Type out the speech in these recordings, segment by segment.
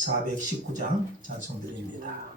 419장 찬송드립니다.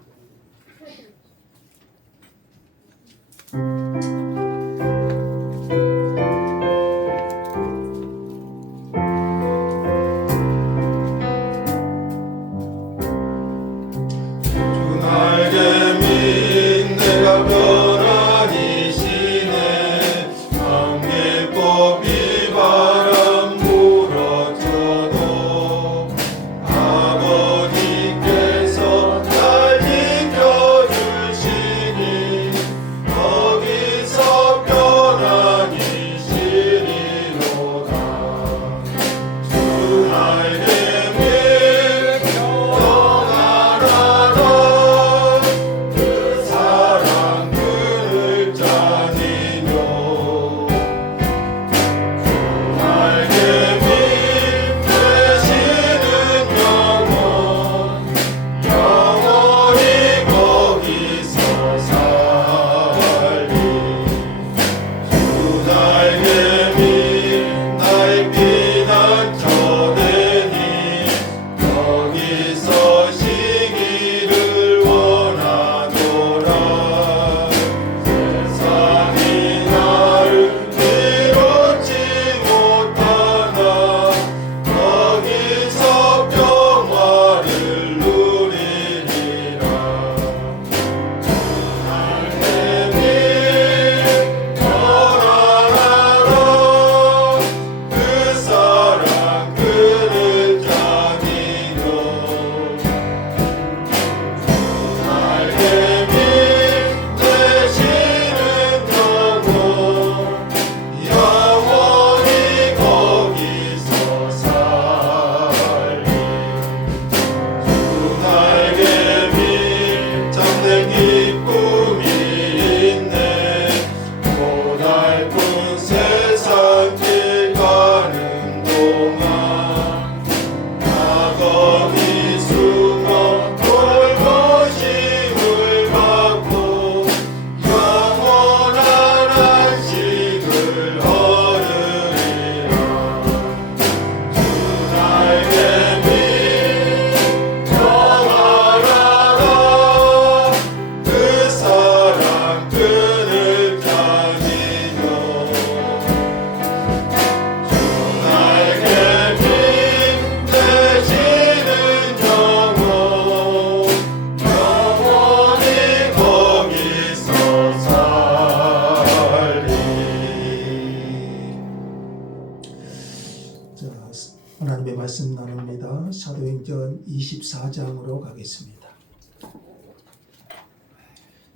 하나님의 말씀 나눕니다. 사도행전 24장으로 가겠습니다.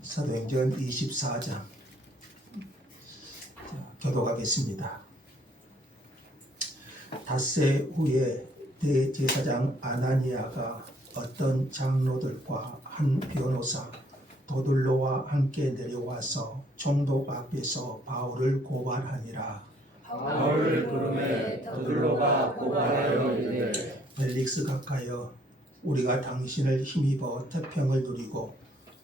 사도행전 24장 교독하겠습니다. 닷새 후에 대제사장 아나니아가 어떤 장로들과 한 변호사 도둘로와 함께 내려와서 총독 앞에서 바울을 고발하니라. 바울을 부르매 도둘로가 고발하여 이르되 벨릭스 각하여 우리가 당신을 힘입어 태평을 누리고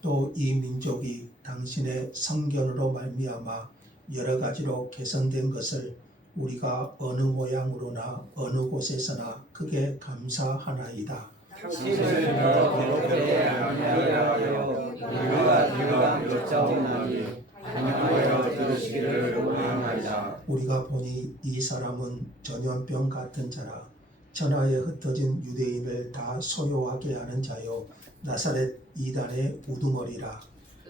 또 이 민족이 당신의 성견으로 말미암아 여러 가지로 개선된 것을 우리가 어느 모양으로나 어느 곳에서나 크게 감사하나이다. 당신을 더 괴롭게 아니하여 우리가 들과 여짜오나니 하나님여 들으시기를 원하나이다. 우리가 보니 이 사람은 전염병 같은 자라 천하에 흩어진 유대인을 다 소요하게 하는 자요 나사렛 이단의 우두머리라.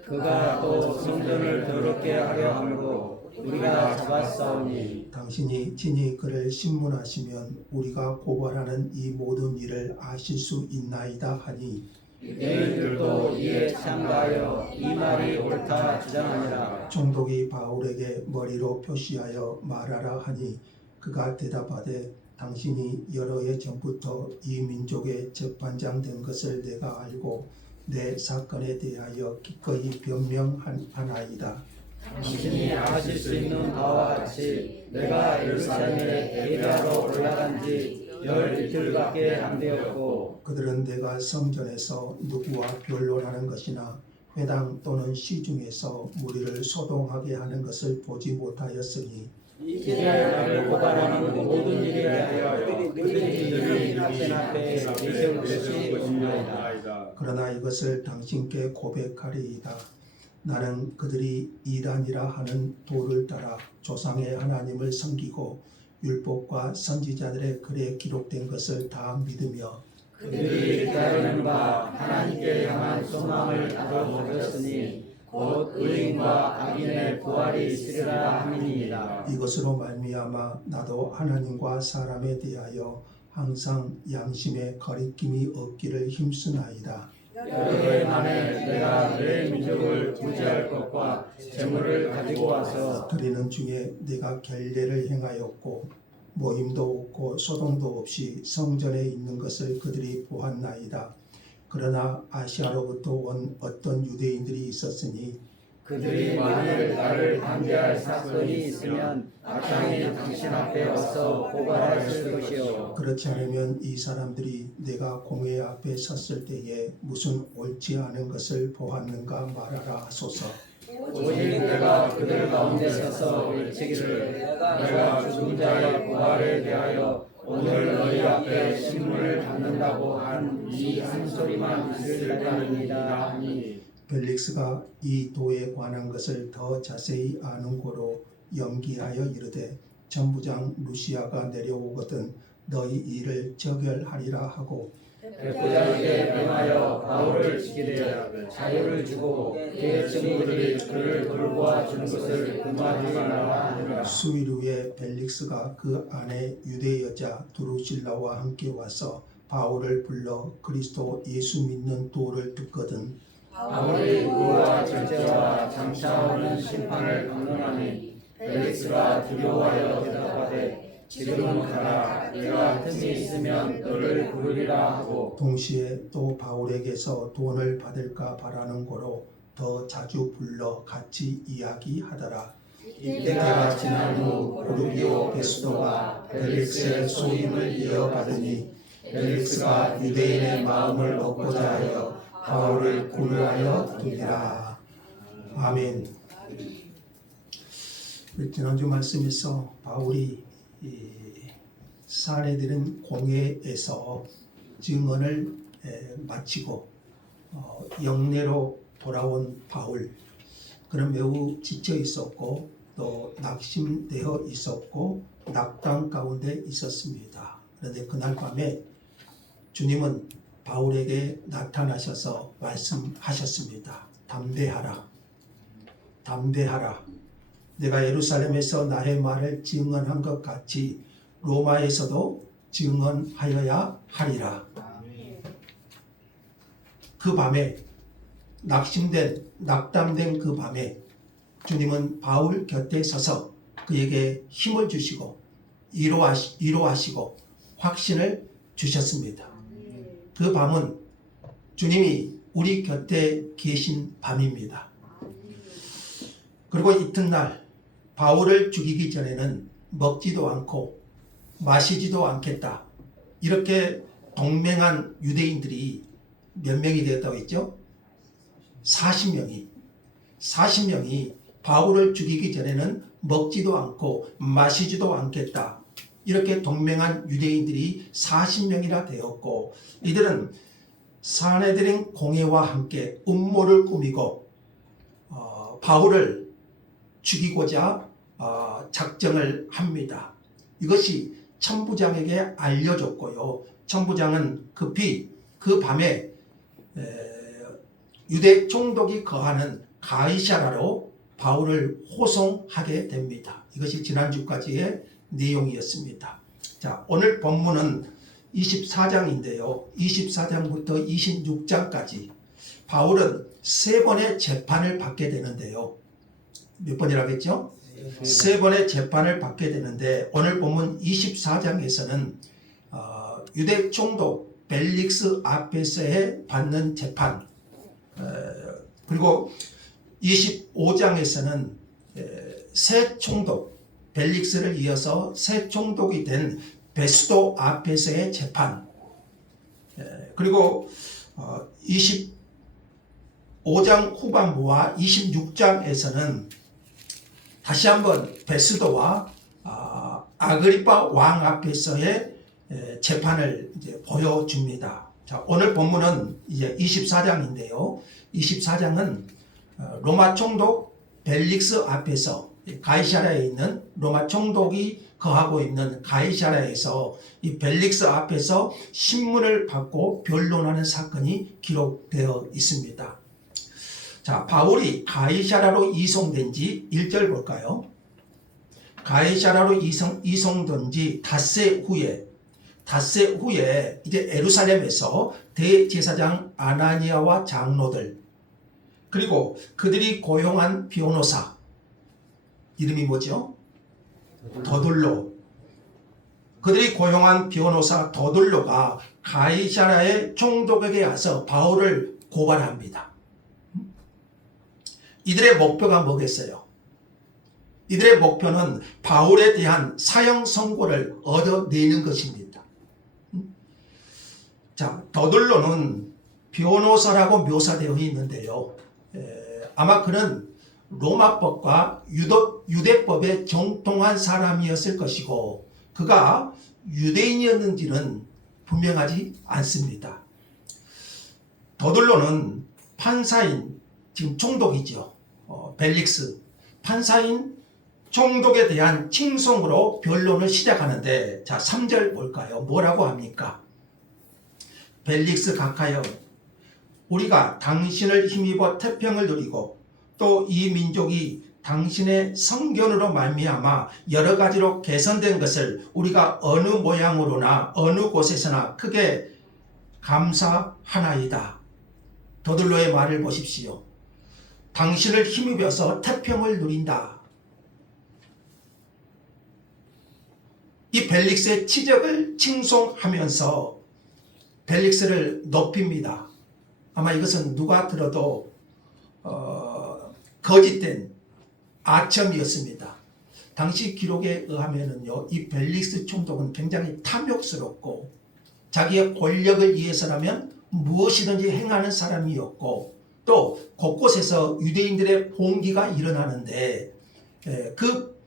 그가 또 성전을 더럽게 하려 함으로 우리가 잡았사오니 당신이 친히 그를 신문하시면 우리가 고발하는 이 모든 일을 아실 수 있나이다 하니 유대인들도 이에 참가하여 이 말이 옳다 주장하니라. 총독이 바울에게 머리로 표시하여 말하라 하니 그가 대답하되 당신이 여러 해 전부터 이 민족의 재판장 된 것을 내가 알고 내 사건에 대하여 기꺼이 변명하나이다. 당신이 아실 수 있는 바와 같이 내가 예루살렘에 예배하러 올라간 지 열이틀밖에 안 되었고 그들은 내가 성전에서 누구와 변론하는 것이나 회당 또는 시중에서 무리를 소동하게 하는 것을 보지 못하였으니 이제 나를 고발하는 모든 일에 대하여 그들이 이렇게나 앞에 내세울 것이 없나이다. 그러나 이것을 당신께 고백하리이다. 나는 그들이 이단이라 하는 도를 따라 조상의 하나님을 섬기고 율법과 선지자들의 글에 기록된 것을 다 믿으며 그들이 따르는 바 하나님께 향한 소망을 따로 가졌으니 곧 의인과 악인의 부활이 있으리라 함이니이다. 이것으로 말미암아 나도 하나님과 사람에 대하여 항상 양심의 거리낌이 없기를 힘쓰나이다. 여러 만에 내가 내 민족을 구제할 것과 재물을 가지고 와서 그리는 중에 내가 결례를 행하였고 모임도 없고 소동도 없이 성전에 있는 것을 그들이 보았나이다. 그러나 아시아로부터 온 어떤 유대인들이 있었으니 그들이 만일 나를 반대할 사건이 있으면 마땅히 당신 앞에 와서 고발하실 것이요. 그렇지 않으면 이 사람들이 내가 공회 앞에 섰을 때에 무슨 옳지 않은 것을 보았는가 말하라 하소서. 오직 내가 그들 가운데 서서 외치기를 내가 죽은 자의 부활에 대하여 오늘 너희 앞에 신문을 받는다고 한 이 한 소리만 있을 때입니다 하니 벨릭스가 이 도에 관한 것을 더 자세히 아는 고로 연기하여 이르되 전부장 루시아가 내려오거든 너희 일을 저결하리라 하고 백부장에게 명하여 바울을 지키되 자유를 주고 그의 친구들이 그를 돌보아 주는 것을 금하지 말라 하니라. 수일 후에 벨릭스가 그 안에 유대 여자 두루실라와 함께 와서 바울을 불러 그리스도 예수 믿는 도를 듣거든 바울이 의와 절제와 장차 오는 심판을 강론하니 벨릭스가 두려워하여 대답하되 지금은 가라. 내가 틈이 있으면 너를 부르리라 하고 동시에 또 바울에게서 돈을 받을까 바라는 고로 더 자주 불러 같이 이야기하더라. 이때가 지난 후 포르기오 베스도가 벨릭스의 소임을 이어받으니 벨릭스가 유대인의 마음을 얻고자 하여 바울을 고려하여 두니라. 아멘. 지난주 말씀에서 바울이 사내들은 공회에서 증언을 마치고 영내로 돌아온 바울, 그는 매우 지쳐 있었고 또 낙심되어 있었고 낙담 가운데 있었습니다. 그런데 그날 밤에 주님은 바울에게 나타나셔서 말씀하셨습니다. 담대하라. 담대하라. 내가 예루살렘에서 나의 말을 증언한 것 같이 로마에서도 증언하여야 하리라. 그 밤에 낙담된 그 밤에 주님은 바울 곁에 서서 그에게 힘을 주시고 위로하시고 확신을 주셨습니다. 그 밤은 주님이 우리 곁에 계신 밤입니다. 그리고 이튿날 바울을 죽이기 전에는 먹지도 않고 마시지도 않겠다. 이렇게 동맹한 유대인들이 몇 명이 되었다고 했죠? 40명이 바울을 죽이기 전에는 먹지도 않고 마시지도 않겠다. 이렇게 동맹한 유대인들이 40명이나 되었고 이들은 사내들인 공회와 함께 음모를 꾸미고 바울을 죽이고자 작정을 합니다. 이것이 천부장에게 알려졌고요. 천부장은 급히 그 밤에 유대 총독이 거하는 가이사라로 바울을 호송하게 됩니다. 이것이 지난주까지의 내용이었습니다. 자, 오늘 본문은 24장인데요. 24장부터 26장까지 바울은 3번의 재판을 받게 되는데요. 몇 번이라겠죠? 3번의 재판을 받게 되는데 오늘 본문 24장에서는 유대 총독 벨릭스 앞에서의 받는 재판, 그리고 25장에서는 새 총독 벨릭스를 이어서 새 총독이 된 베스도 앞에서의 재판, 그리고 25장 후반부와 26장에서는 다시 한번 베스도와 아그리파 왕 앞에서의 재판을 이제 보여줍니다. 자, 오늘 본문은 이제 24장인데요. 24장은 로마 총독 벨릭스 앞에서 가이사랴에 있는 로마 총독이 거하고 있는 가이사랴에서 이 벨릭스 앞에서 신문을 받고 변론하는 사건이 기록되어 있습니다. 자, 바울이 가이사랴로 이송된 지 1절 볼까요? 가이사랴로 이송된 지 닷새 후에 이제 예루살렘에서 대제사장 아나니아와 장로들 그리고 그들이 고용한 변호사 이름이 뭐죠? 더둘로. 그들이 고용한 변호사 더둘로가 가이사랴의 총독에게 와서 바울을 고발합니다. 이들의 목표가 뭐겠어요? 이들의 목표는 바울에 대한 사형 선고를 얻어내는 것입니다. 자, 더둘로는 변호사라고 묘사되어 있는데요. 아마 그는 로마법과 유대법에 정통한 사람이었을 것이고 그가 유대인이었는지는 분명하지 않습니다. 더둘로는 판사인 지금 총독이죠. 벨릭스 판사인 총독에 대한 칭송으로 변론을 시작하는데 자 3절 볼까요? 뭐라고 합니까? 벨릭스 각하여 우리가 당신을 힘입어 태평을 누리고 또 이 민족이 당신의 성견으로 말미암아 여러 가지로 개선된 것을 우리가 어느 모양으로나 어느 곳에서나 크게 감사하나이다. 더둘로의 말을 보십시오. 당신을 힘입어서 태평을 누린다. 이 벨릭스의 치적을 칭송하면서 벨릭스를 높입니다. 아마 이것은 누가 들어도 거짓된 아첨이었습니다. 당시 기록에 의하면은요, 이 벨릭스 총독은 굉장히 탐욕스럽고 자기의 권력을 위해서라면 무엇이든지 행하는 사람이었고 또 곳곳에서 유대인들의 봉기가 일어나는데 그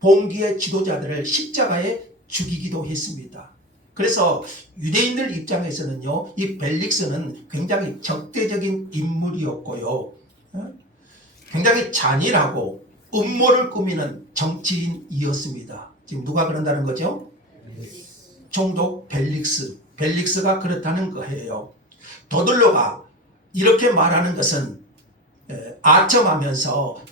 봉기의 지도자들을 십자가에 죽이기도 했습니다. 그래서 유대인들 입장에서는요, 이 벨릭스는 굉장히 적대적인 인물이었고요. 굉장히 잔인하고 음모를 꾸미는 정치인이었습니다. 지금 누가 그런다는 거죠? 총독 벨릭스. 벨릭스가 그렇다는 거예요. 더둘로가 이렇게 말하는 것은 아첨하면서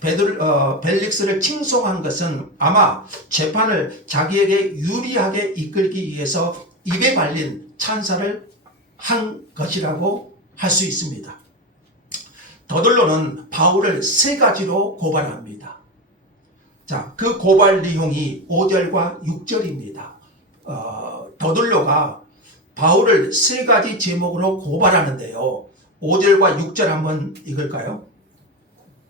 벨릭스를 칭송한 것은 아마 재판을 자기에게 유리하게 이끌기 위해서 입에 발린 찬사를 한 것이라고 할 수 있습니다. 더둘로는 바울을 3가지로 고발합니다. 자, 그 고발 내용이 5절과 6절입니다. 더둘로가 바울을 3가지 제목으로 고발하는데요. 5절과 6절 한번 읽을까요?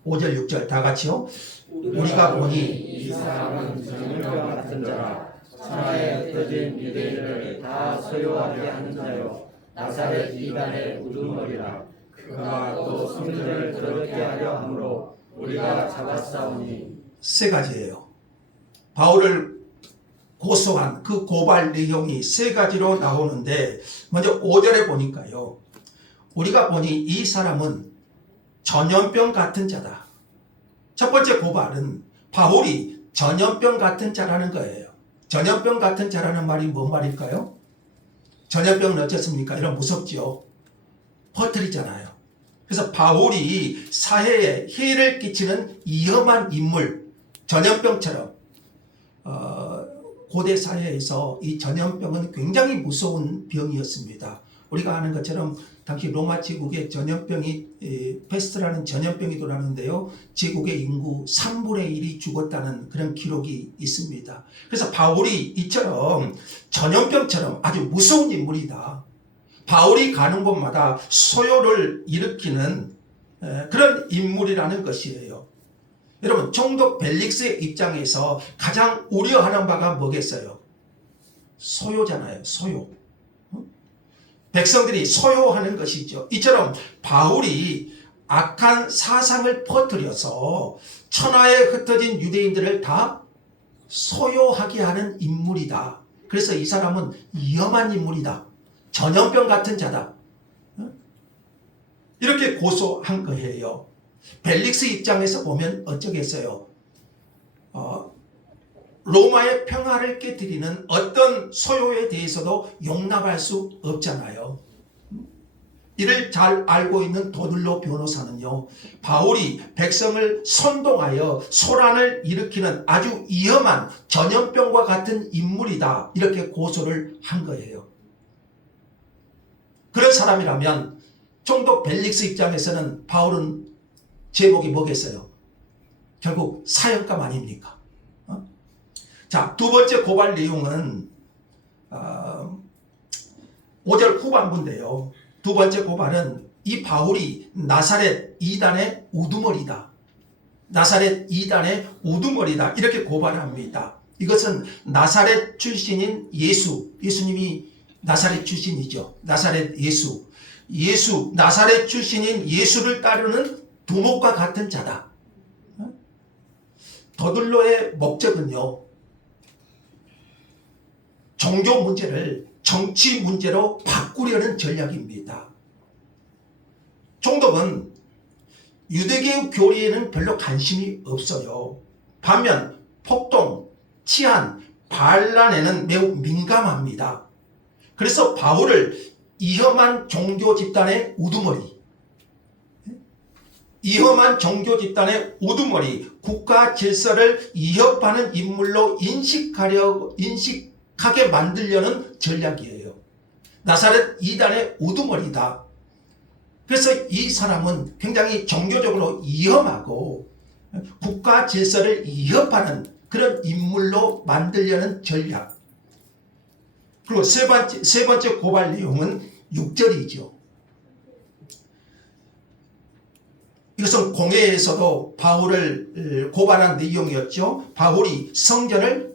5절 6절 다 같이요. 우리가 보니 이 사람은 정령 같은 자라 천하에 흩어진 유대인을 다 소유하게 하는 자요 나사렛 이단의 우두머리라. 그가 또 성전을 더럽게 하려 함으로 우리가 잡았사오니. 3가지예요. 바울을 고소한 그 고발 내용이 3가지로 나오는데 먼저 5절에 보니까요. 우리가 보니 이 사람은 전염병 같은 자다. 첫 번째 고발은 바울이 전염병 같은 자라는 거예요. 전염병 같은 자라는 말이 뭔 말일까요? 전염병은 어떻습니까? 이런 무섭죠. 퍼뜨리잖아요. 그래서 바울이 사회에 해를 끼치는 위험한 인물, 전염병처럼 고대 사회에서 이 전염병은 굉장히 무서운 병이었습니다. 우리가 아는 것처럼 당시 로마 제국에 전염병이 페스트라는 전염병이 돌았는데요. 제국의 인구 3분의 1이 죽었다는 그런 기록이 있습니다. 그래서 바울이 이처럼 전염병처럼 아주 무서운 인물이다. 바울이 가는 곳마다 소요를 일으키는 그런 인물이라는 것이에요. 여러분, 총독 벨릭스의 입장에서 가장 우려하는 바가 뭐겠어요? 소요잖아요. 소요. 백성들이 소요하는 것이죠. 이처럼 바울이 악한 사상을 퍼뜨려서 천하에 흩어진 유대인들을 다 소요하게 하는 인물이다. 그래서 이 사람은 위험한 인물이다. 전염병 같은 자다. 이렇게 고소한 거예요. 벨릭스 입장에서 보면 어쩌겠어요. 로마의 평화를 깨뜨리는 어떤 소요에 대해서도 용납할 수 없잖아요. 이를 잘 알고 있는 도들로 변호사는요, 바울이 백성을 선동하여 소란을 일으키는 아주 위험한 전염병과 같은 인물이다, 이렇게 고소를 한 거예요. 그런 사람이라면 총독 벨릭스 입장에서는 바울은 제목이 뭐겠어요? 결국 사형감 아닙니까? 자, 두 번째 고발 내용은 5절 후반부인데요. 두 번째 고발은 이 바울이 나사렛 이단의 우두머리다. 나사렛 이단의 우두머리다. 이렇게 고발합니다. 이것은 나사렛 출신인 예수님이 나사렛 출신이죠. 나사렛 예수, 나사렛 출신인 예수를 따르는 두목과 같은 자다. 더들로의 목적은요, 종교 문제를 정치 문제로 바꾸려는 전략입니다. 총독은 유대교 교리에는 별로 관심이 없어요. 반면 폭동, 치안, 반란에는 매우 민감합니다. 그래서 바울을 위험한 종교 집단의 우두머리, 국가 질서를 위협하는 인물로 인식하게 만들려는 전략이에요. 나사렛 이단의 우두머리다. 그래서 이 사람은 굉장히 종교적으로 위험하고 국가 질서를 위협하는 그런 인물로 만들려는 전략. 그리고 세 번째 고발 내용은 6절이죠. 이것은 공회에서도 바울을 고발한 내용이었죠. 바울이 성전을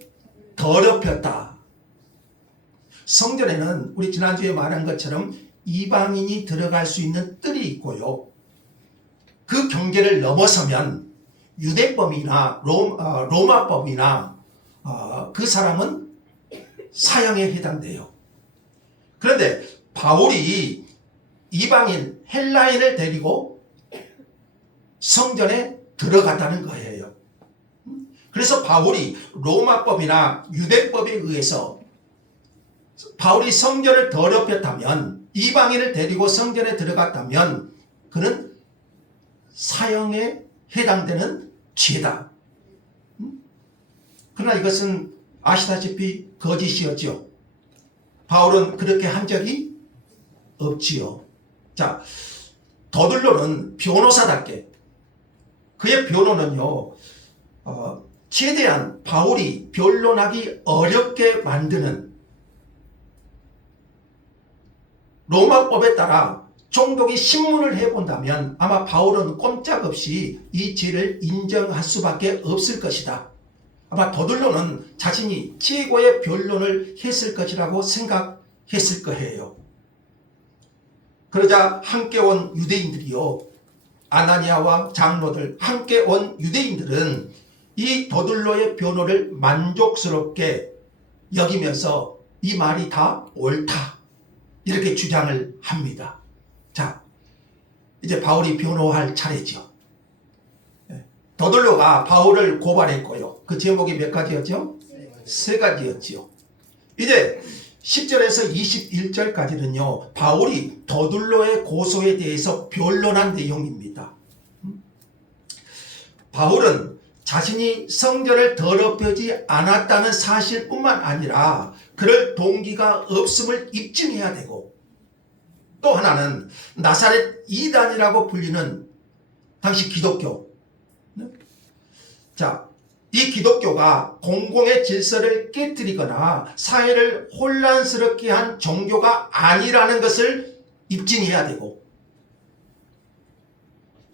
더럽혔다. 성전에는 우리 지난주에 말한 것처럼 이방인이 들어갈 수 있는 뜰이 있고요. 그 경계를 넘어서면 유대법이나 로마법이나 그 사람은 사형에 해당돼요. 그런데 바울이 이방인 헬라인을 데리고 성전에 들어갔다는 거예요. 그래서 바울이 로마법이나 유대법에 의해서 바울이 성전을 더럽혔다면, 이방인을 데리고 성전에 들어갔다면 그는 사형에 해당되는 죄다. 그러나 이것은 아시다시피 거짓이었죠. 바울은 그렇게 한 적이 없지요. 자, 더들로는 변호사답게 그의 변호는요, 최대한 바울이 변론하기 어렵게 만드는, 로마법에 따라 총독이 신문을 해본다면 아마 바울은 꼼짝없이 이 죄를 인정할 수밖에 없을 것이다. 아마 더들로는 자신이 최고의 변론을 했을 것이라고 생각했을 거예요. 그러자 함께 온 유대인들이요, 아나니아와 장로들, 함께 온 유대인들은 이 더들로의 변호를 만족스럽게 여기면서 이 말이 다 옳다, 이렇게 주장을 합니다. 자, 이제 바울이 변호할 차례죠. 더들로가 바울을 고발했고요. 그 제목이 몇 가지였죠? 세 가지였죠. 이제 10절에서 21절까지는요, 바울이 더들로의 고소에 대해서 변론한 내용입니다. 바울은 자신이 성전을 더럽히지 않았다는 사실뿐만 아니라 그럴 동기가 없음을 입증해야 되고, 또 하나는 나사렛 이단이라고 불리는 당시 기독교, 자, 이 기독교가 공공의 질서를 깨뜨리거나 사회를 혼란스럽게 한 종교가 아니라는 것을 입증해야 되고,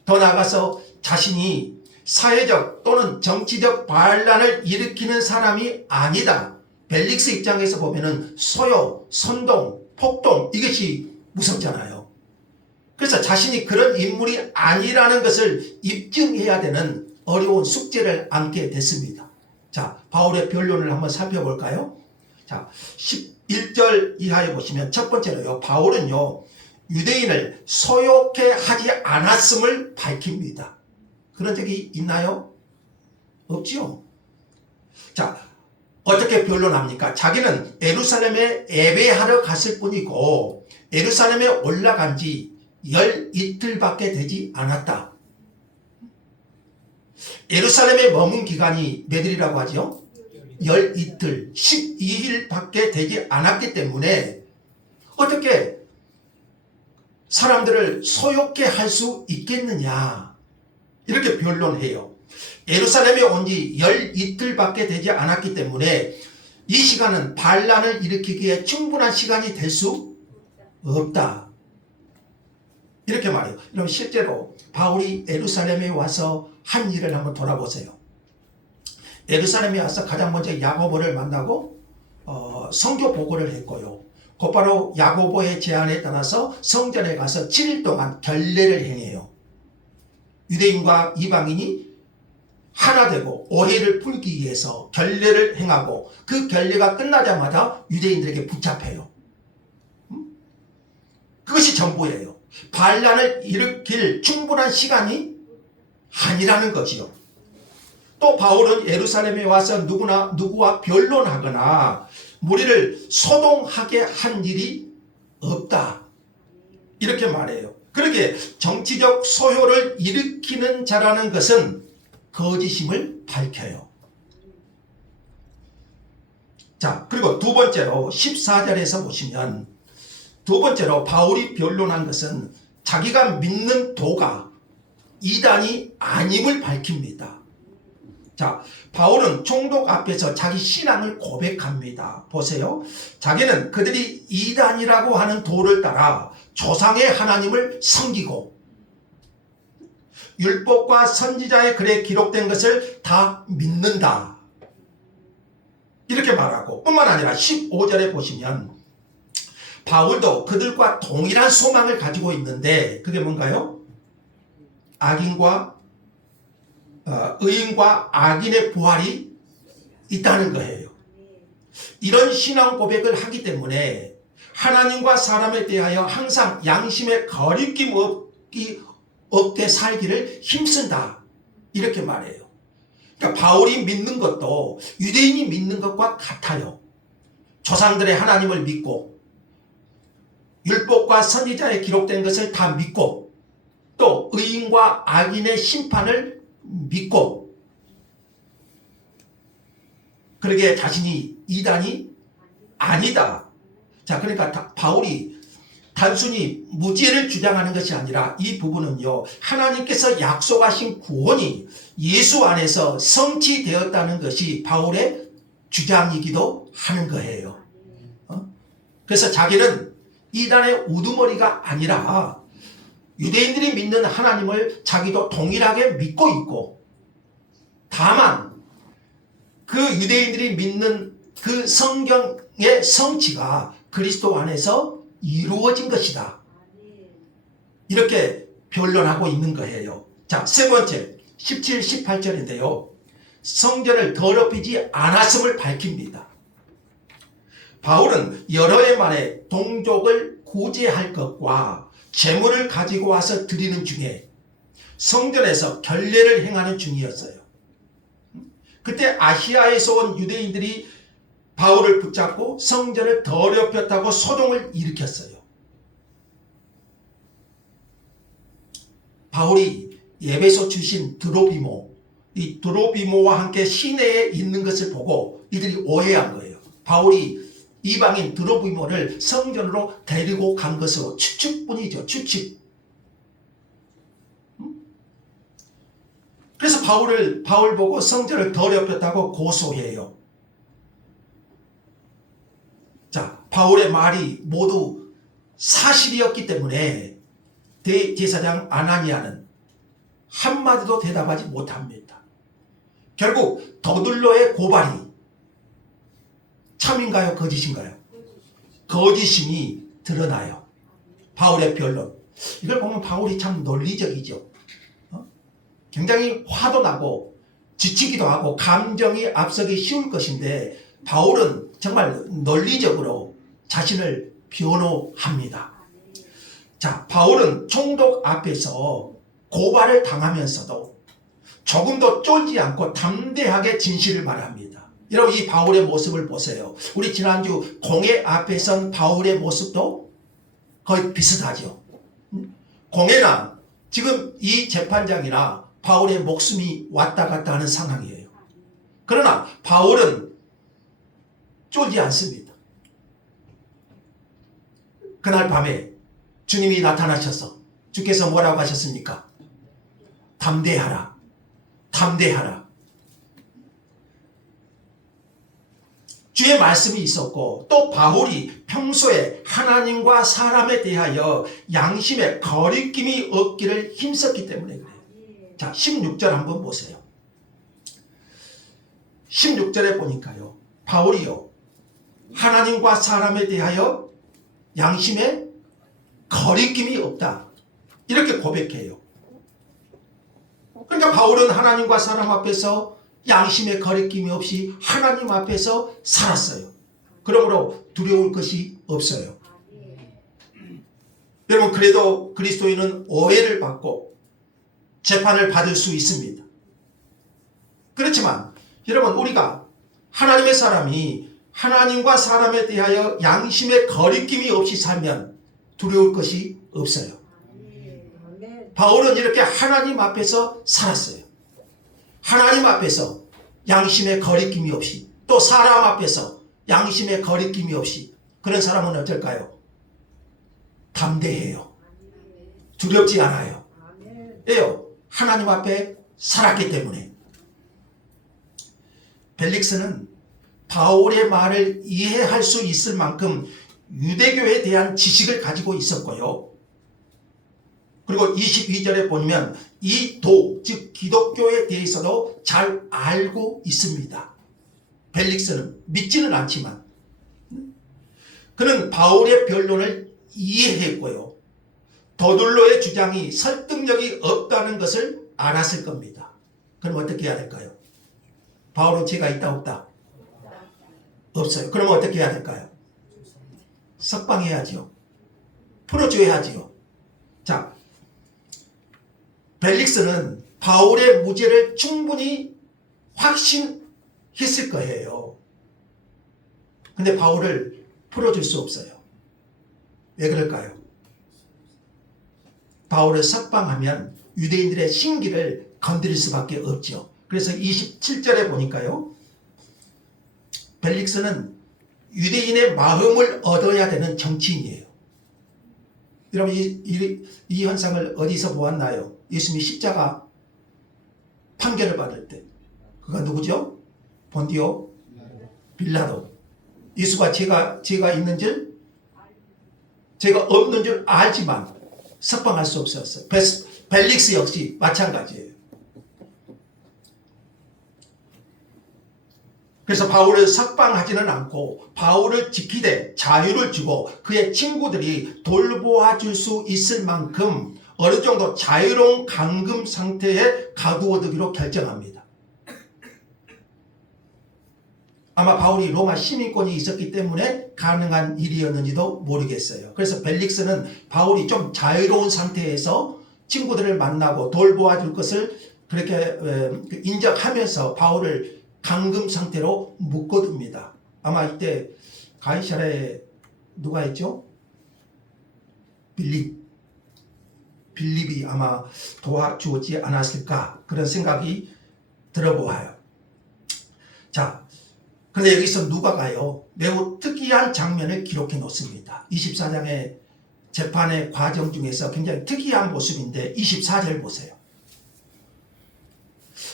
더 나아가서 자신이 사회적 또는 정치적 반란을 일으키는 사람이 아니다. 벨릭스 입장에서 보면은 소요, 선동, 폭동, 이것이 무섭잖아요. 그래서 자신이 그런 인물이 아니라는 것을 입증해야 되는 어려운 숙제를 안게 됐습니다. 자, 바울의 변론을 한번 살펴볼까요? 자, 11절 이하에 보시면 첫 번째로요. 바울은요. 유대인을 소욕해 하지 않았음을 밝힙니다. 그런 적이 있나요? 없지요. 자, 어떻게 변론합니까? 자기는 예루살렘에 예배하러 갔을 뿐이고 예루살렘에 올라간 지 12일밖에 되지 않았다. 예루살렘에 머문 기간이 몇일이라고 하죠? 12일, 12일밖에 되지 않았기 때문에 어떻게 사람들을 소욕해 할 수 있겠느냐 이렇게 변론해요. 예루살렘에 온 지 12일밖에 되지 않았기 때문에 이 시간은 반란을 일으키기에 충분한 시간이 될 수 없다. 이렇게 말해요. 그럼 실제로 바울이 예루살렘에 와서 한 일을 한번 돌아보세요. 예루살렘에 와서 가장 먼저 야고보를 만나고 선교 보고를 했고요. 곧바로 야고보의 제안에 따라서 성전에 가서 7일 동안 결례를 행해요. 유대인과 이방인이 하나 되고 오해를 풀기 위해서 결례를 행하고 그 결례가 끝나자마자 유대인들에게 붙잡혀요. 그것이 전부예요. 반란을 일으킬 충분한 시간이 아니라는 거지요. 또 바울은 예루살렘에 와서 누구와 변론하거나 무리를 소동하게 한 일이 없다. 이렇게 말해요. 그러기에 정치적 소요를 일으키는 자라는 것은 거짓임을 밝혀요. 자, 그리고 두 번째로 14절에서 보시면 두 번째로 바울이 변론한 것은 자기가 믿는 도가 이단이 아님을 밝힙니다. 자, 바울은 총독 앞에서 자기 신앙을 고백합니다. 보세요. 자기는 그들이 이단이라고 하는 도를 따라 조상의 하나님을 섬기고 율법과 선지자의 글에 기록된 것을 다 믿는다. 이렇게 말하고 뿐만 아니라 15절에 보시면 바울도 그들과 동일한 소망을 가지고 있는데 그게 뭔가요? 의인과 악인의 부활이 있다는 거예요. 이런 신앙 고백을 하기 때문에 하나님과 사람에 대하여 항상 양심에 거리낌 없게 살기를 힘쓴다. 이렇게 말해요. 그러니까 바울이 믿는 것도 유대인이 믿는 것과 같아요. 조상들의 하나님을 믿고 율법과 선지자에 기록된 것을 다 믿고 또 의인과 악인의 심판을 믿고 그러기에 자신이 이단이 아니다. 자, 그러니까 바울이 단순히 무죄를 주장하는 것이 아니라 이 부분은요, 하나님께서 약속하신 구원이 예수 안에서 성취되었다는 것이 바울의 주장이기도 하는 거예요. 그래서 자기는 이단의 우두머리가 아니라 유대인들이 믿는 하나님을 자기도 동일하게 믿고 있고 다만 그 유대인들이 믿는 그 성경의 성취가 그리스도 안에서 이루어진 것이다. 이렇게 변론하고 있는 거예요. 자, 세 번째 17, 18절인데요. 성전을 더럽히지 않았음을 밝힙니다. 바울은 여러 해 만에 동족을 구제할 것과 재물을 가지고 와서 드리는 중에 성전에서 결례를 행하는 중이었어요. 그때 아시아에서 온 유대인들이 바울을 붙잡고 성전을 더럽혔다고 소동을 일으켰어요. 바울이 에베소 출신 드로비모, 이 드로비모와 함께 시내에 있는 것을 보고 이들이 오해한 거예요. 바울이 이방인 드로비모를 성전으로 데리고 간 것으로 추측뿐이죠. 추측. 그래서 바울 보고 성전을 더럽혔다고 고소해요. 자, 바울의 말이 모두 사실이었기 때문에 대제사장 아나니아는 한마디도 대답하지 못합니다. 결국 더둘러의 고발이 참인가요? 거짓인가요? 거짓임이 드러나요. 바울의 변론. 이걸 보면 바울이 참 논리적이죠. 굉장히 화도 나고 지치기도 하고 감정이 앞서기 쉬울 것인데 바울은 정말 논리적으로 자신을 변호합니다. 자, 바울은 총독 앞에서 고발을 당하면서도 조금도 쫄지 않고 담대하게 진실을 말합니다. 여러분, 이 바울의 모습을 보세요. 우리 지난주 공회 앞에 선 바울의 모습도 거의 비슷하죠. 공회나 지금 이 재판장이나 바울의 목숨이 왔다 갔다 하는 상황이에요. 그러나 바울은 쫄지 않습니다. 그날 밤에 주님이 나타나셔서 주께서 뭐라고 하셨습니까? 담대하라. 담대하라. 주의 말씀이 있었고 또 바울이 평소에 하나님과 사람에 대하여 양심의 거리낌이 없기를 힘썼기 때문에 그래요. 자, 16절 한번 보세요. 16절에 보니까요, 바울이요, 하나님과 사람에 대하여 양심의 거리낌이 없다, 이렇게 고백해요. 그러니까 바울은 하나님과 사람 앞에서 양심의 거리낌이 없이 하나님 앞에서 살았어요. 그러므로 두려울 것이 없어요. 여러분, 그래도 그리스도인은 오해를 받고 재판을 받을 수 있습니다. 그렇지만 여러분, 우리가 하나님의 사람이 하나님과 사람에 대하여 양심의 거리낌이 없이 살면 두려울 것이 없어요. 바울은 이렇게 하나님 앞에서 살았어요. 하나님 앞에서 양심의 거리낌이 없이, 또 사람 앞에서 양심의 거리낌이 없이, 그런 사람은 어떨까요? 담대해요. 두렵지 않아요. 왜요? 하나님 앞에 살았기 때문에. 벨릭스는 바울의 말을 이해할 수 있을 만큼 유대교에 대한 지식을 가지고 있었고요. 그리고 22절에 보면 이 도, 즉 기독교에 대해서도 잘 알고 있습니다. 벨릭스는 믿지는 않지만 그는 바울의 변론을 이해했고요. 더둘로의 주장이 설득력이 없다는 것을 알았을 겁니다. 그럼 어떻게 해야 될까요? 바울은 죄가 있다 없다? 없어요. 그러면 어떻게 해야 될까요? 석방해야지요. 풀어줘야지요. 자, 벨릭스는 바울의 무죄를 충분히 확신했을 거예요. 근데 바울을 풀어줄 수 없어요. 왜 그럴까요? 바울을 석방하면 유대인들의 신기를 건드릴 수밖에 없죠. 그래서 27절에 보니까요, 벨릭스는 유대인의 마음을 얻어야 되는 정치인이에요. 여러분, 이 현상을 어디서 보았나요? 예수님이 십자가 판결을 받을 때, 그가 누구죠? 본디오 빌라도. 예수가 죄가 있는 줄, 죄가 없는 줄 알지만 석방할 수 없었어요. 벨릭스 역시 마찬가지예요. 그래서 바울을 석방하지는 않고 바울을 지키되 자유를 주고 그의 친구들이 돌보아 줄 수 있을 만큼 어느 정도 자유로운 감금 상태에 가두어두기로 결정합니다. 아마 바울이 로마 시민권이 있었기 때문에 가능한 일이었는지도 모르겠어요. 그래서 벨릭스는 바울이 좀 자유로운 상태에서 친구들을 만나고 돌보아 줄 것을 그렇게 인정하면서 바울을 감금 상태로 묶어둡니다. 아마 이때 가이사랴에 누가 있죠? 빌립이 아마 도와주었지 않았을까, 그런 생각이 들어보아요. 자, 그런데 여기서 누가가요, 매우 특이한 장면을 기록해 놓습니다. 24장의 재판의 과정 중에서 굉장히 특이한 모습인데 24절 보세요.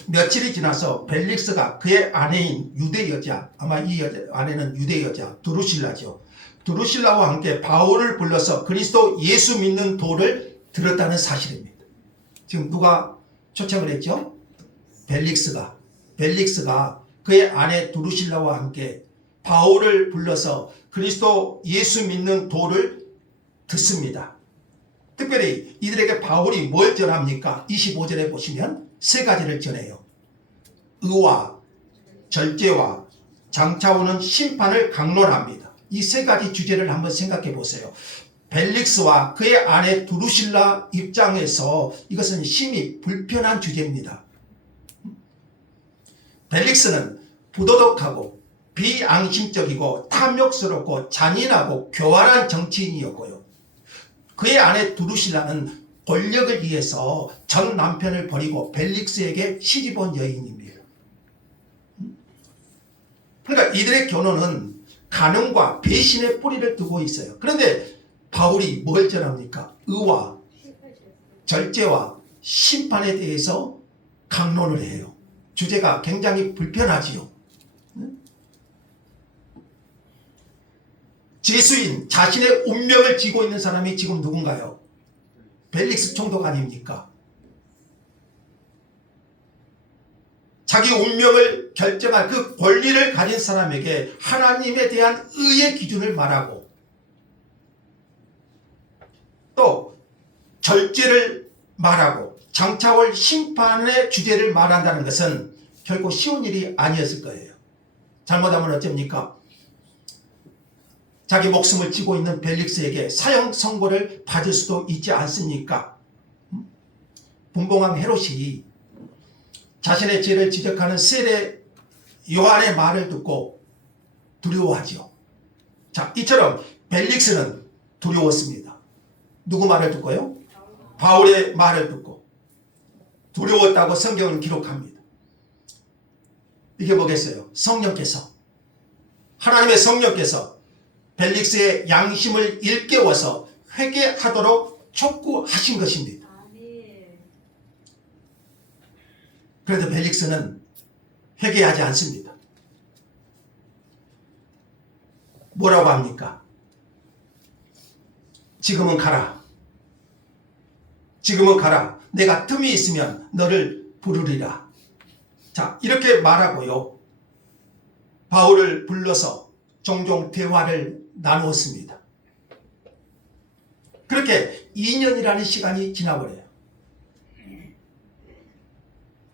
며칠이 지나서 벨릭스가 그의 아내인 유대 여자, 아마 이 아내는 유대 여자 드루실라죠. 드루실라와 함께 바울을 불러서 그리스도 예수 믿는 도를 들었다는 사실입니다. 지금 누가 초청을 했죠? 벨릭스가 그의 아내 드루실라와 함께 바울을 불러서 그리스도 예수 믿는 도를 듣습니다. 특별히 이들에게 바울이 뭘 전합니까? 25절에 보시면 세 가지를 전해요. 의와 절제와 장차오는 심판을 강론합니다. 이 세 가지 주제를 한번 생각해 보세요. 벨릭스와 그의 아내 두루실라 입장에서 이것은 심히 불편한 주제입니다. 벨릭스는 부도덕하고 비앙심적이고 탐욕스럽고 잔인하고 교활한 정치인이었고요. 그의 아내 두루실라는 권력을 위해서 전 남편을 버리고 벨릭스에게 시집온 여인입니다. 그러니까 이들의 결혼은 간음과 배신의 뿌리를 두고 있어요. 그런데 바울이 뭘 전합니까? 의와 절제와 심판에 대해서 강론을 해요. 주제가 굉장히 불편하지요. 죄수인 자신의 운명을 쥐고 있는 사람이 지금 누군가요? 벨릭스 총독 아닙니까? 자기 운명을 결정할 그 권리를 가진 사람에게 하나님에 대한 의의 기준을 말하고 또 절제를 말하고 장차올 심판의 주제를 말한다는 것은 결코 쉬운 일이 아니었을 거예요. 잘못하면 어쩝니까? 자기 목숨을 쥐고 있는 벨릭스에게 사형 선고를 받을 수도 있지 않습니까? 분봉왕 헤롯이 자신의 죄를 지적하는 세례 요한의 말을 듣고 두려워하죠. 자, 이처럼 벨릭스는 두려웠습니다. 누구 말을 듣고요? 바울의 말을 듣고 두려웠다고 성경은 기록합니다. 이게 뭐겠어요? 성령께서, 하나님의 성령께서 벨릭스의 양심을 일깨워서 회개하도록 촉구하신 것입니다. 그래도 벨릭스는 회개하지 않습니다. 뭐라고 합니까? 지금은 가라. 지금은 가라. 내가 틈이 있으면 너를 부르리라. 자, 이렇게 말하고요. 바울을 불러서 종종 대화를 나누었습니다. 그렇게 2년이라는 시간이 지나버려요.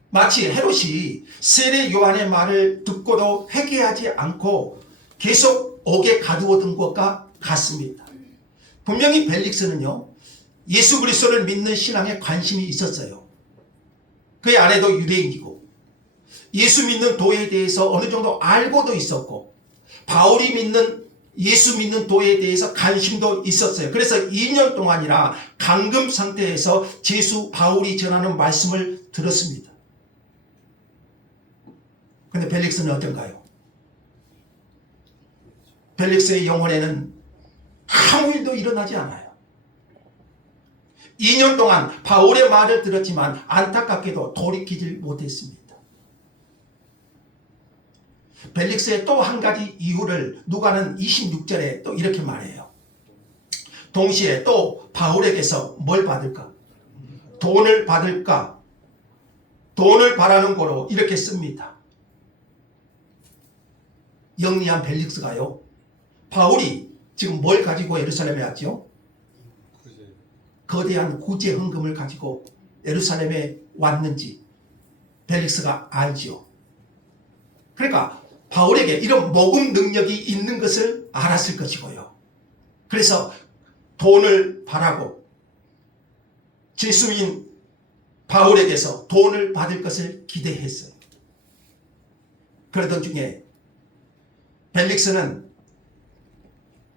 마치 헤롯이 세례 요한의 말을 듣고도 회개하지 않고 계속 옥에 가두어둔 것과 같습니다. 분명히 벨릭스는요, 예수 그리스도를 믿는 신앙에 관심이 있었어요. 그의 아내도 유대인이고 예수 믿는 도에 대해서 어느 정도 알고도 있었고 바울이 믿는 예수 믿는 도에 대해서 관심도 있었어요. 그래서 2년 동안이나 감금 상태에서 제수 바울이 전하는 말씀을 들었습니다. 그런데 벨릭스는 어떤가요? 벨릭스의 영혼에는 아무 일도 일어나지 않아요. 2년 동안 바울의 말을 들었지만 안타깝게도 돌이키질 못했습니다. 벨릭스의 또 한 가지 이유를 누가는 26절에 또 이렇게 말해요. 동시에 또 바울에게서 뭘 받을까? 돈을 받을까? 돈을 바라는 거로 이렇게 씁니다. 영리한 벨릭스가요, 바울이 지금 뭘 가지고 예루살렘에 왔죠? 거대한 구제 헌금을 가지고 예루살렘에 왔는지 벨릭스가 알지요. 그러니까 바울에게 이런 모금 능력이 있는 것을 알았을 것이고요. 그래서 돈을 바라고 제수인 바울에게서 돈을 받을 것을 기대했어요. 그러던 중에 벨릭스는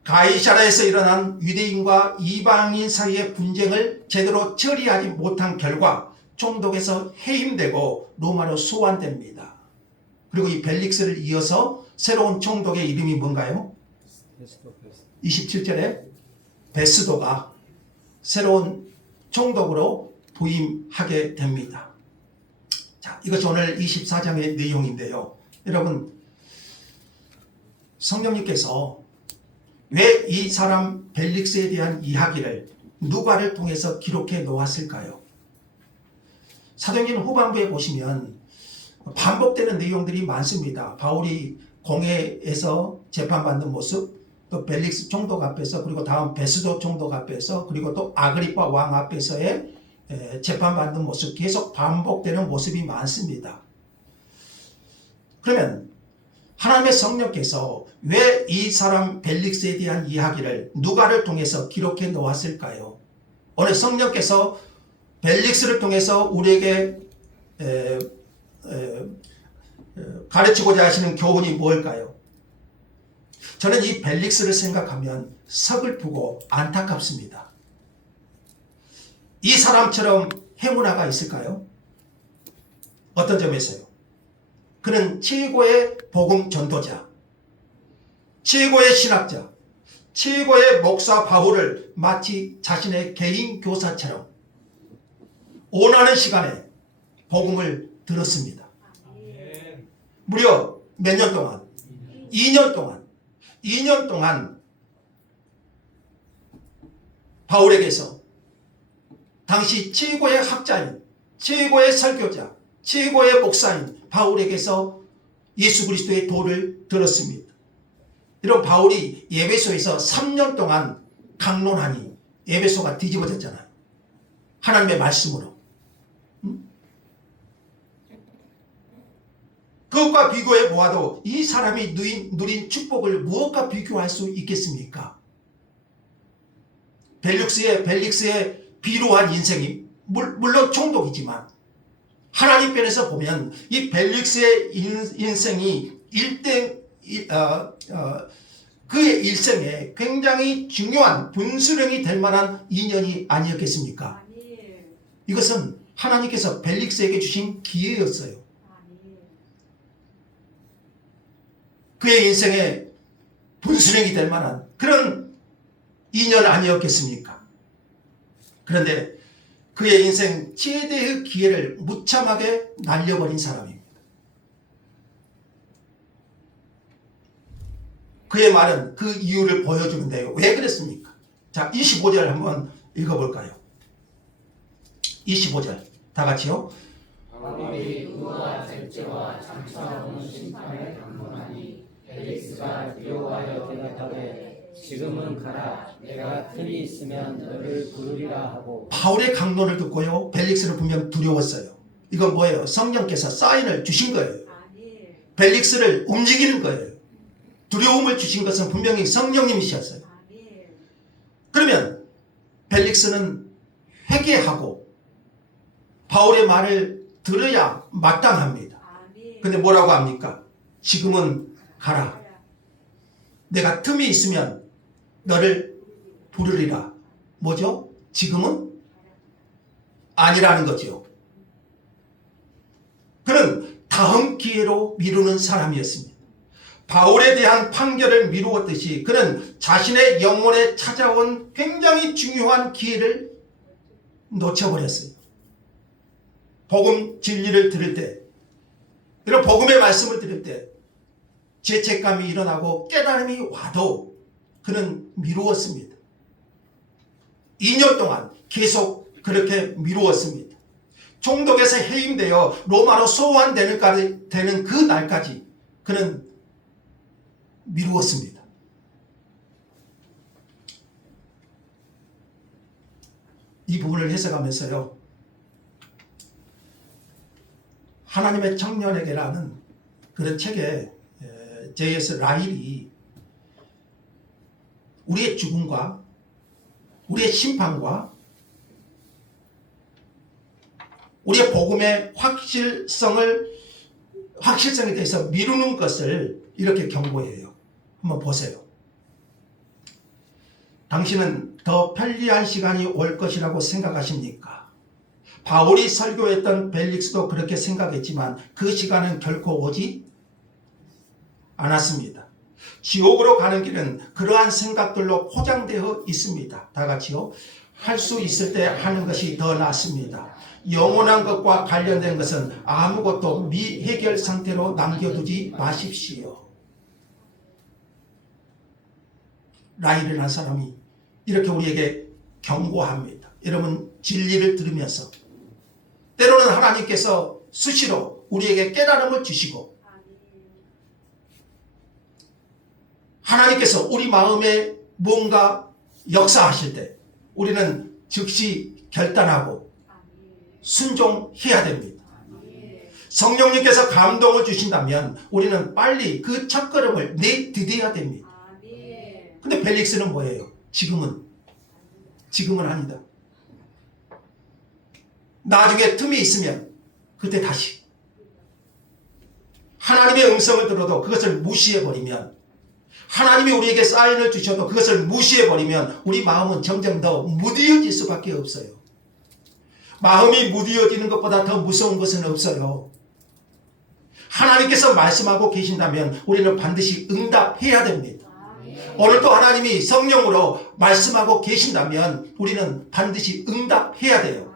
가이사라에서 일어난 유대인과 이방인 사이의 분쟁을 제대로 처리하지 못한 결과 총독에서 해임되고 로마로 소환됩니다. 그리고 이 벨릭스를 이어서 새로운 총독의 이름이 뭔가요? 27절에 베스도가 새로운 총독으로 부임하게 됩니다. 자, 이것이 오늘 24장의 내용인데요. 여러분, 성령님께서 왜 이 사람 벨릭스에 대한 이야기를 누가를 통해서 기록해 놓았을까요? 사도행전 후반부에 보시면 반복되는 내용들이 많습니다. 바울이 공회에서 재판받는 모습, 또 벨릭스 총독 앞에서, 그리고 다음 베스도 총독 앞에서, 그리고 또 아그리파 왕 앞에서의 재판받는 모습, 계속 반복되는 모습이 많습니다. 그러면 하나님의 성령께서 왜 이 사람 벨릭스에 대한 이야기를 누가를 통해서 기록해 놓았을까요? 오늘 성령께서 벨릭스를 통해서 우리에게 가르치고자 하시는 교훈이 뭘까요? 저는 이 벨릭스를 생각하면 서글프고 안타깝습니다. 이 사람처럼 행운아가 있을까요? 어떤 점에서요? 그는 최고의 복음 전도자, 최고의 신학자, 최고의 목사 바울을 마치 자신의 개인 교사처럼 원하는 시간에 복음을 들었습니다. 무려 몇 년 동안? 2년 동안 바울에게서 당시 최고의 학자인, 최고의 설교자, 최고의 목사인 바울에게서 예수 그리스도의 도를 들었습니다. 이런 바울이 에베소에서 3년 동안 강론하니 에베소가 뒤집어졌잖아요. 하나님의 말씀으로. 그것과 비교해 보아도 이 사람이 누린 축복을 무엇과 비교할 수 있겠습니까? 벨릭스의 비루한 인생이 물론 총독이지만 하나님 편에서 보면 이 벨릭스의 인생이 그의 일생에 굉장히 중요한 분수령이 될 만한 인연이 아니었겠습니까? 이것은 하나님께서 벨릭스에게 주신 기회였어요. 그의 인생에 분수령이 될 만한 그런 인연 아니었겠습니까? 그런데 그의 인생 최대의 기회를 무참하게 날려버린 사람입니다. 그의 말은 그 이유를 보여주는데요. 왜 그랬습니까? 자, 25절 한번 읽어볼까요? 25절 다 같이요. 바울이 의와 절제와 장차 오는 심판을 강론하니 벨릭스가 두려워하여 대답하되 지금은 가라. 내가 틈이 있으면 너를 부르리라 하고. 바울의 강론을 듣고요, 벨릭스는 분명 두려웠어요. 이건 뭐예요? 성령께서 사인을 주신 거예요. 벨릭스를 움직이는 거예요. 두려움을 주신 것은 분명히 성령님이셨어요. 그러면 벨릭스는 회개하고 바울의 말을 들어야 마땅합니다. 근데 뭐라고 합니까? 지금은 가라. 내가 틈이 있으면 너를 부르리라. 뭐죠? 지금은 아니라는 거죠. 그는 다음 기회로 미루는 사람이었습니다. 바울에 대한 판결을 미루었듯이 그는 자신의 영혼에 찾아온 굉장히 중요한 기회를 놓쳐버렸어요. 복음 진리를 들을 때, 이런 복음의 말씀을 들을 때 죄책감이 일어나고 깨달음이 와도 그는 미루었습니다. 2년 동안 계속 그렇게 미루었습니다. 총독에서 해임되어 로마로 소환되는 그 날까지 그는 미루었습니다. 이 부분을 해석하면서요, 하나님의 청년에게라는 그런 책에 J.S. 라일이 우리의 죽음과 우리의 심판과 우리의 복음의 확실성에 대해서 미루는 것을 이렇게 경고해요. 한번 보세요. 당신은 더 편리한 시간이 올 것이라고 생각하십니까? 바울이 설교했던 벨릭스도 그렇게 생각했지만 그 시간은 결코 오지 않았습니다. 지옥으로 가는 길은 그러한 생각들로 포장되어 있습니다. 다 같이요. 할 수 있을 때 하는 것이 더 낫습니다. 영원한 것과 관련된 것은 아무것도 미해결 상태로 남겨두지 마십시오. 라일을 한 사람이 이렇게 우리에게 경고합니다. 여러분, 진리를 들으면서 때로는 하나님께서 수시로 우리에게 깨달음을 주시고 하나님께서 우리 마음에 뭔가 역사하실 때 우리는 즉시 결단하고 순종해야 됩니다. 성령님께서 감동을 주신다면 우리는 빨리 그 첫걸음을 내디뎌야 됩니다. 근데 벨릭스는 뭐예요? 지금은 아니다. 나중에 틈이 있으면 그때 다시 하나님의 음성을 들어도 그것을 무시해버리면, 하나님이 우리에게 사인을 주셔도 그것을 무시해버리면 우리 마음은 점점 더 무디어질 수밖에 없어요. 마음이 무디어지는 것보다 더 무서운 것은 없어요. 하나님께서 말씀하고 계신다면 우리는 반드시 응답해야 됩니다. 오늘도 하나님이 성령으로 말씀하고 계신다면 우리는 반드시 응답해야 돼요.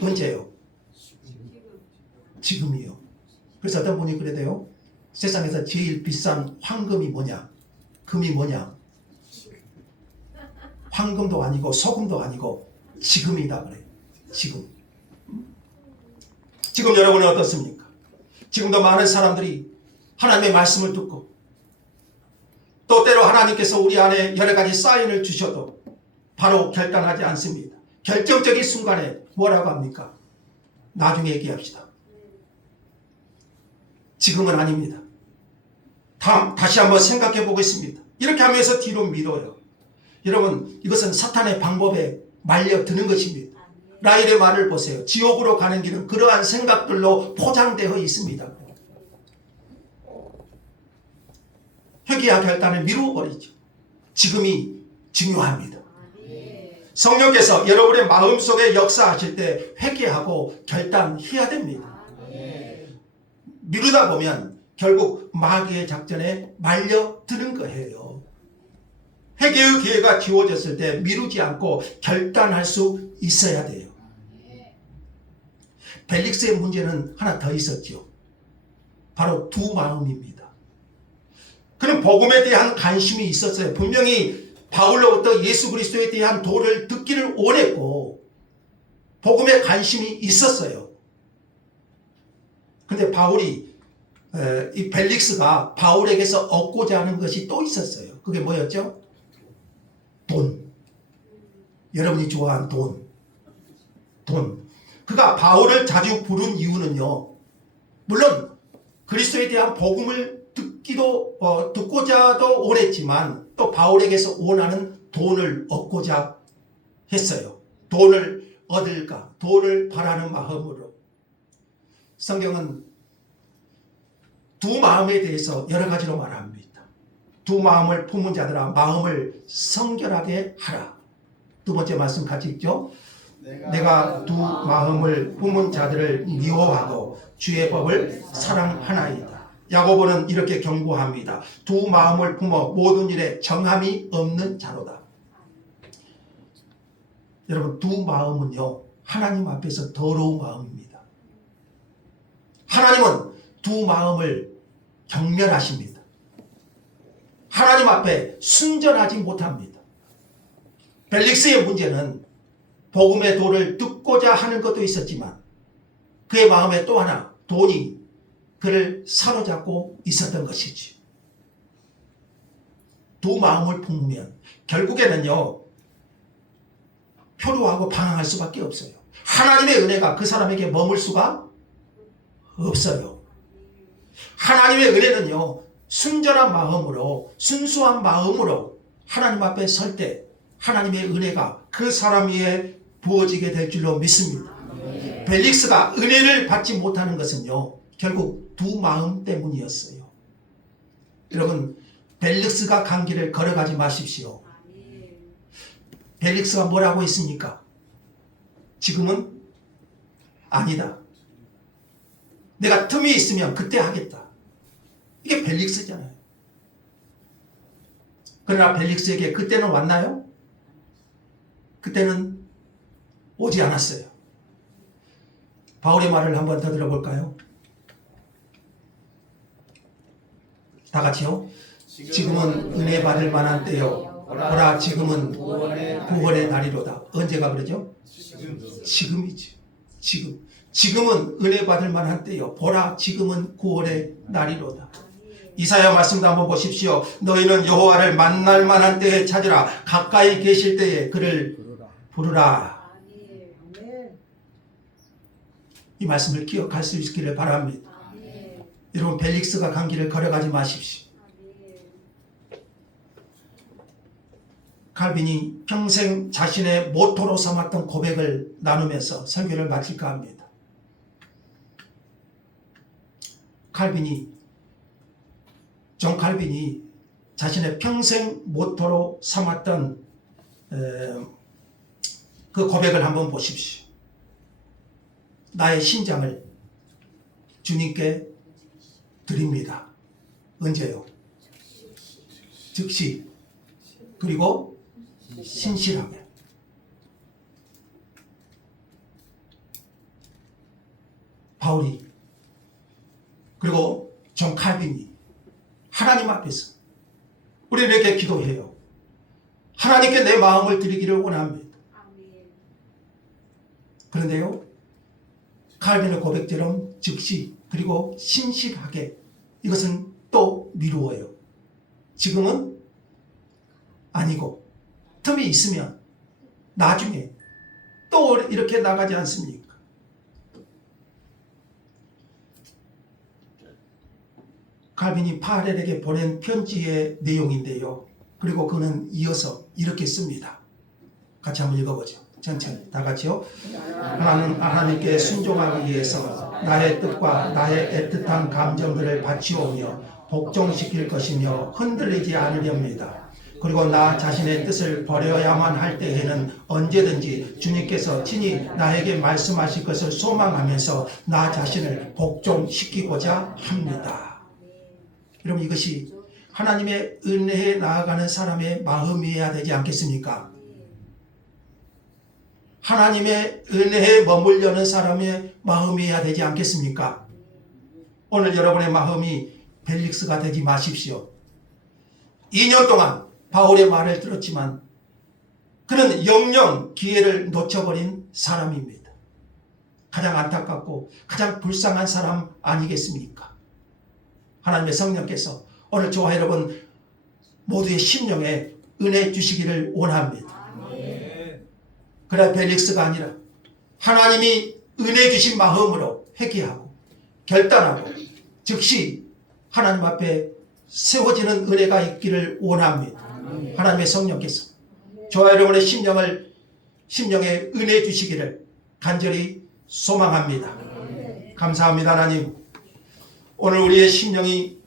언제요? 지금이요. 그래서 어떤 분이 그래도요, 세상에서 제일 비싼 황금이 뭐냐? 금이 뭐냐? 황금도 아니고 소금도 아니고 지금이다 그래요. 지금 여러분은 어떻습니까? 지금도 많은 사람들이 하나님의 말씀을 듣고 또 때로 하나님께서 우리 안에 여러 가지 사인을 주셔도 바로 결단하지 않습니다. 결정적인 순간에 뭐라고 합니까? 나중에 얘기합시다. 지금은 아닙니다. 다시 한번 생각해 보겠습니다. 이렇게 하면서 뒤로 미뤄요. 여러분, 이것은 사탄의 방법에 말려드는 것입니다. 라헬의 말을 보세요. 지옥으로 가는 길은 그러한 생각들로 포장되어 있습니다. 회개와 결단을 미루어버리죠. 지금이 중요합니다. 성령께서 여러분의 마음속에 역사하실 때 회개하고 결단해야 됩니다. 미루다 보면 결국 마귀의 작전에 말려드는 거예요. 회개의 기회가 주어졌을 때 미루지 않고 결단할 수 있어야 돼요. 벨릭스의 문제는 하나 더 있었죠. 바로 두 마음입니다. 그는 복음에 대한 관심이 있었어요. 분명히 바울로부터 예수 그리스도에 대한 도를 듣기를 원했고 복음에 관심이 있었어요. 근데 이 벨릭스가 바울에게서 얻고자 하는 것이 또 있었어요. 그게 뭐였죠? 돈. 여러분이 좋아하는 돈. 그가 바울을 자주 부른 이유는요, 물론 그리스도에 대한 복음을 듣고자도 원했지만 또 바울에게서 원하는 돈을 얻고자 했어요. 돈을 얻을까, 돈을 바라는 마음으로. 성경은 두 마음에 대해서 여러 가지로 말합니다. 두 마음을 품은 자들아 마음을 성결하게 하라. 두 번째 말씀 같이 읽죠. 내가 두 마음을 품은 자들을 미워하고 주의 법을 사랑하나이다. 야고보는 이렇게 경고합니다. 두 마음을 품어 모든 일에 정함이 없는 자로다. 여러분, 두 마음은요, 하나님 앞에서 더러운 마음입니다. 하나님은 두 마음을 경멸하십니다. 하나님 앞에 순전하지 못합니다. 벨릭스의 문제는 복음의 도를 듣고자 하는 것도 있었지만 그의 마음에 또 하나 돈이 그를 사로잡고 있었던 것이지. 두 마음을 품으면 결국에는요, 표류하고 방황할 수밖에 없어요. 하나님의 은혜가 그 사람에게 머물 수가 없어요. 하나님의 은혜는요, 순전한 마음으로, 순수한 마음으로 하나님 앞에 설 때 하나님의 은혜가 그 사람 위에 부어지게 될 줄로 믿습니다. 벨릭스가 은혜를 받지 못하는 것은요, 결국 두 마음 때문이었어요. 여러분, 벨릭스가 간 길을 걸어가지 마십시오. 벨릭스가 뭐라고 했습니까? 지금은 아니다. 내가 틈이 있으면 그때 하겠다. 이게 벨릭스잖아요. 그러나 벨릭스에게 그때는 왔나요? 그때는 오지 않았어요. 바울의 말을 한번 더 들어볼까요? 다 같이요. 지금은 은혜 받을 만한 때요. 보라, 지금은 구원의 날이로다. 언제가 그러죠? 지금이지. 지금은 은혜 받을 만한 때요. 보라, 지금은 구원의 날이로다. 이사야 말씀도 한번 보십시오. 너희는 여호와를 만날 만한 때에 찾으라. 가까이 계실 때에 그를 부르라. 이 말씀을 기억할 수 있기를 바랍니다. 여러분, 벨릭스가 간 길을 걸어가지 마십시오. 칼빈이 평생 자신의 모토로 삼았던 고백을 나누면서 설교를 마칠까 합니다. 존 칼빈이 자신의 평생 모토로 삼았던 그 고백을 한번 보십시오. 나의 신장을 주님께 드립니다. 언제요? 즉시, 그리고 신실하게. 바울이, 그리고 존 칼빈이 하나님 앞에서 우리는 이렇게 기도해요. 하나님께 내 마음을 드리기를 원합니다. 그런데요, 칼빈의 고백처럼 즉시, 그리고 신실하게, 이것은 또 미루어요. 지금은 아니고 틈이 있으면 나중에 또 이렇게 나가지 않습니까? 칼빈이 파렐에게 보낸 편지의 내용인데요. 그리고 그는 이어서 이렇게 씁니다. 같이 한번 읽어보죠. 천천히 다 같이요. 나는 하나님께 순종하기 위해서 나의 뜻과 나의 애틋한 감정들을 바치오며 복종시킬 것이며 흔들리지 않으렵니다. 그리고 나 자신의 뜻을 버려야만 할 때에는 언제든지 주님께서 친히 나에게 말씀하실 것을 소망하면서 나 자신을 복종시키고자 합니다. 여러분, 이것이 하나님의 은혜에 나아가는 사람의 마음이어야 되지 않겠습니까? 하나님의 은혜에 머물려는 사람의 마음이어야 되지 않겠습니까? 오늘 여러분의 마음이 벨릭스가 되지 마십시오. 2년 동안 바울의 말을 들었지만 그는 영영 기회를 놓쳐버린 사람입니다. 가장 안타깝고 가장 불쌍한 사람 아니겠습니까? 하나님의 성령께서 오늘 저와 여러분 모두의 심령에 은혜 주시기를 원합니다. 그래, 벨릭스가 아니라 하나님이 은혜 주신 마음으로 회개하고 결단하고 즉시 하나님 앞에 세워지는 은혜가 있기를 원합니다. 하나님의 성령께서 저와 여러분의 심령에 은혜 주시기를 간절히 소망합니다. 감사합니다. 하나님, 오늘 우리의 심령이